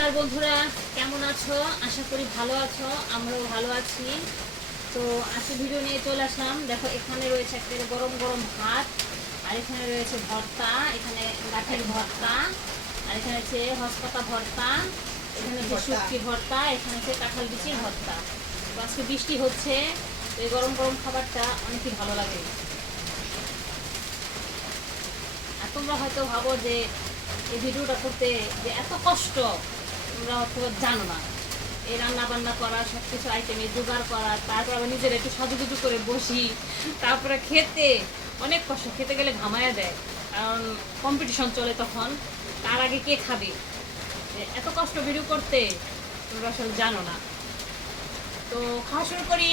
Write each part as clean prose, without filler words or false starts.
নমস্কার বন্ধুরা, কেমন আছো? আশা করি ভালো আছো। আমরাও ভালো আছি। তো আজকে ভিডিও নিয়ে চলে আসলাম। দেখো, এখানে রয়েছে একটা গরম গরম ভাত, আর এখানে রয়েছে ভর্তা, এখানে গাঠির ভর্তা, আর এখানে হচ্ছে হসপাতা ভর্তা, এখানে হচ্ছে শুটকি ভর্তা, এখানে হচ্ছে কাঁঠাল বিচির ভর্তা। তো আজকে বৃষ্টি হচ্ছে, তো এই গরম গরম খাবারটা অনেকই ভালো লাগে। আর তোমরা হয়তো ভাবো যে এই ভিডিওটা করতে যে এত কষ্ট, তোমরা হয়তো জানো না। এই রান্না বান্না করা, সব কিছু আইটেমে জোগাড় করা, তারপর আবার নিজের একটু সাজুগুজু করে বসি, তারপরে খেতে অনেক কষ্ট। খেতে গেলে ঘামায়া দেয়, কারণ কম্পিটিশন চলে তখন, তার আগে কে খাবে। এত কষ্ট ভিডিও করতে তোমরা আসলে জানো না। তো খাওয়া শুরু করি।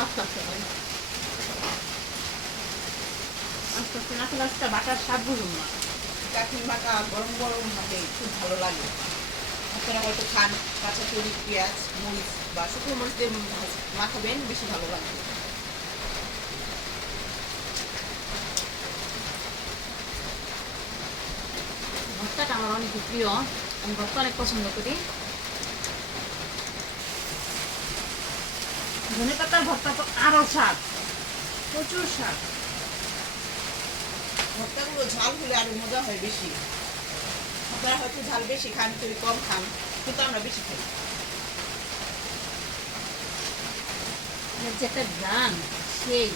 আস্তে আস্তে আসলে আজকে বাটার স্বাদ বুঝুন না। চাটনি মাখা গরম গরম ভাবে খুব ভালো লাগে। আপনারা হয়তো খান কাঁচা তরি, পেঁয়াজ, মরিচ বা শুকনো মরিচ দিয়ে মাখাবেন, বেশি ভালো লাগবে। ভর্তাটা আমার অনেক প্রিয়, আমি ভর্তা অনেক পছন্দ করি। ধনে পাতার ভর্তা তো আরো স্বাদ, প্রচুর স্বাদ। ভর্তাগুলো ঝাল হলে আরো মজা হয় বেশি। আপনারা হয়তো ঝাল বেশি খান, কেউ কম খান, কিন্তু আমরা বেশি খাই। যে একটা গান সেই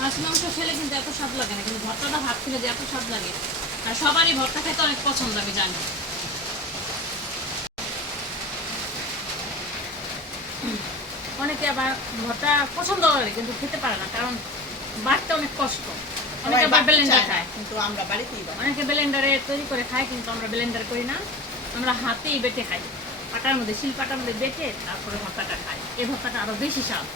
মাছ মাংস খেলে কিন্তু এত স্বাদ লাগে না, কিন্তু ভর্তাটা ভাত খেলে যে এত স্বাদ লাগে। আর সবারই ভর্তা খেতে অনেক পছন্দ, আমি জানি। অনেকে আবার ভর্তা পছন্দ করে কিন্তু খেতে পারে না, কারণ বাটতে অনেক কষ্ট। অনেকে আবার ব্লেন্ডার খায়, কিন্তু আমরা বাড়িতেই বানাই। অনেকে ব্লেন্ডারে তৈরি করে খায়, কিন্তু আমরা ব্লেন্ডার করি না। আমরা হাতেই বেটে খাই, পাটার মধ্যে, শিল পাটার মধ্যে বেটে তারপরে ভর্তাটা খাই। এই ভর্তাটা আরো বেশি স্বাদ।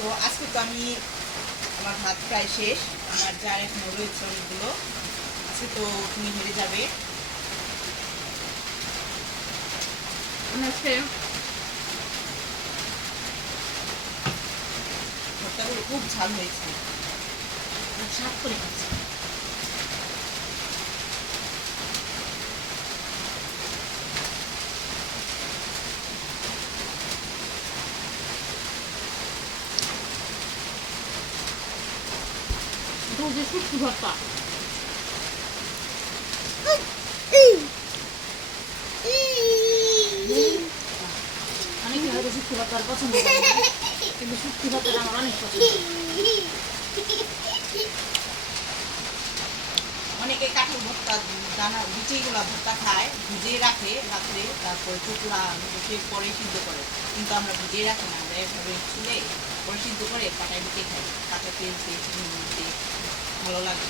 তো আজকে তো আমার ভাত প্রায় শেষ। আমার যার এখনো রয়েছে অনেকগুলো। আজকে তো তুমি হেরে যাবে। ভর্তাগুলো খুব ঝাল হয়েছে। স্বাদ করে খাচ্ছি। এটা হচ্ছে শুটকি ভর্তা। অনেকে হয়তো শুটকি ভর্তা পছন্দ করে না, কিন্তু শুটকি ভর্তাটা আমার অনেক পছন্দ। অনেকে কাঁঠাল ভর্তা দানা বিচিগুলা ভর্তা খায়, ভিজিয়ে রাখে রাত্রে, তারপরে টুকরা পরে সিদ্ধ করে। কিন্তু আমরা ভিজিয়ে রাখি না, আমরা এভাবে ছুলে পরে সিদ্ধ করে পাটায় বেটে খাই, কাঁচা তেল দিয়ে, চিনি দিয়ে। ভালো লাগে।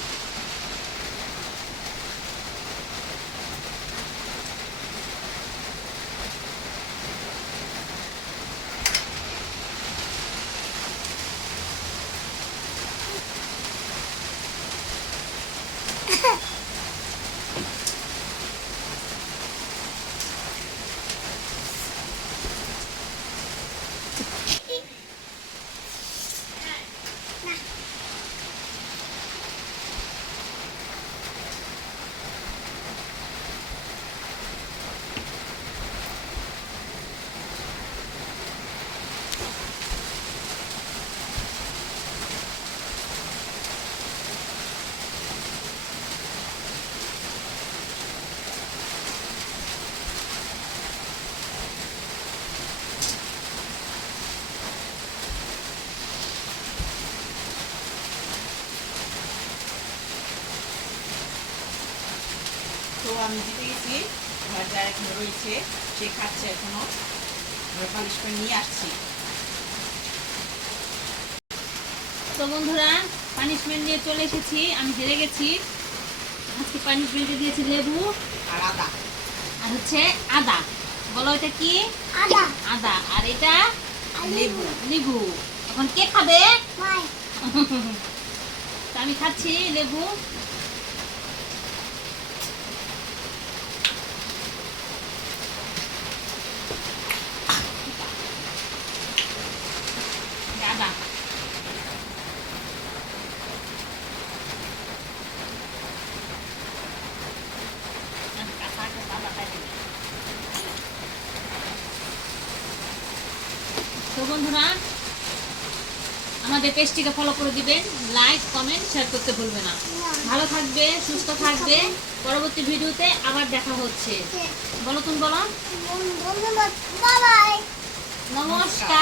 আমি জিতে গেছি, আমার যার এখনো রয়েছে সে খাচ্ছে এখনো, আমরা পালিশ করে নিয়ে আসছি। তো বন্ধুরা পানিশমেন্ট নিয়ে চলে এসেছি, আমি হেরে গেছি। আজকে পানিশমেন্টে দিয়েছি লেবু আর আদা, আর হচ্ছে আদা। বলো এটা কি? আদা আদা। আর এটা লেবু। লেবু। এখন কে খাবে? ভাই তো আমি খাচ্ছি লেবু। আদা তো বন্ধুরা আমাদের পেজটিকে ফলো করে দিবেন, লাইক কমেন্ট শেয়ার করতে ভুলবে না। ভালো থাকবে, সুস্থ থাকবে। পরবর্তী ভিডিওতে আবার দেখা হচ্ছে। বলো তুমি বলো। ধন্যবাদ, বাই বাই। নমস্কার।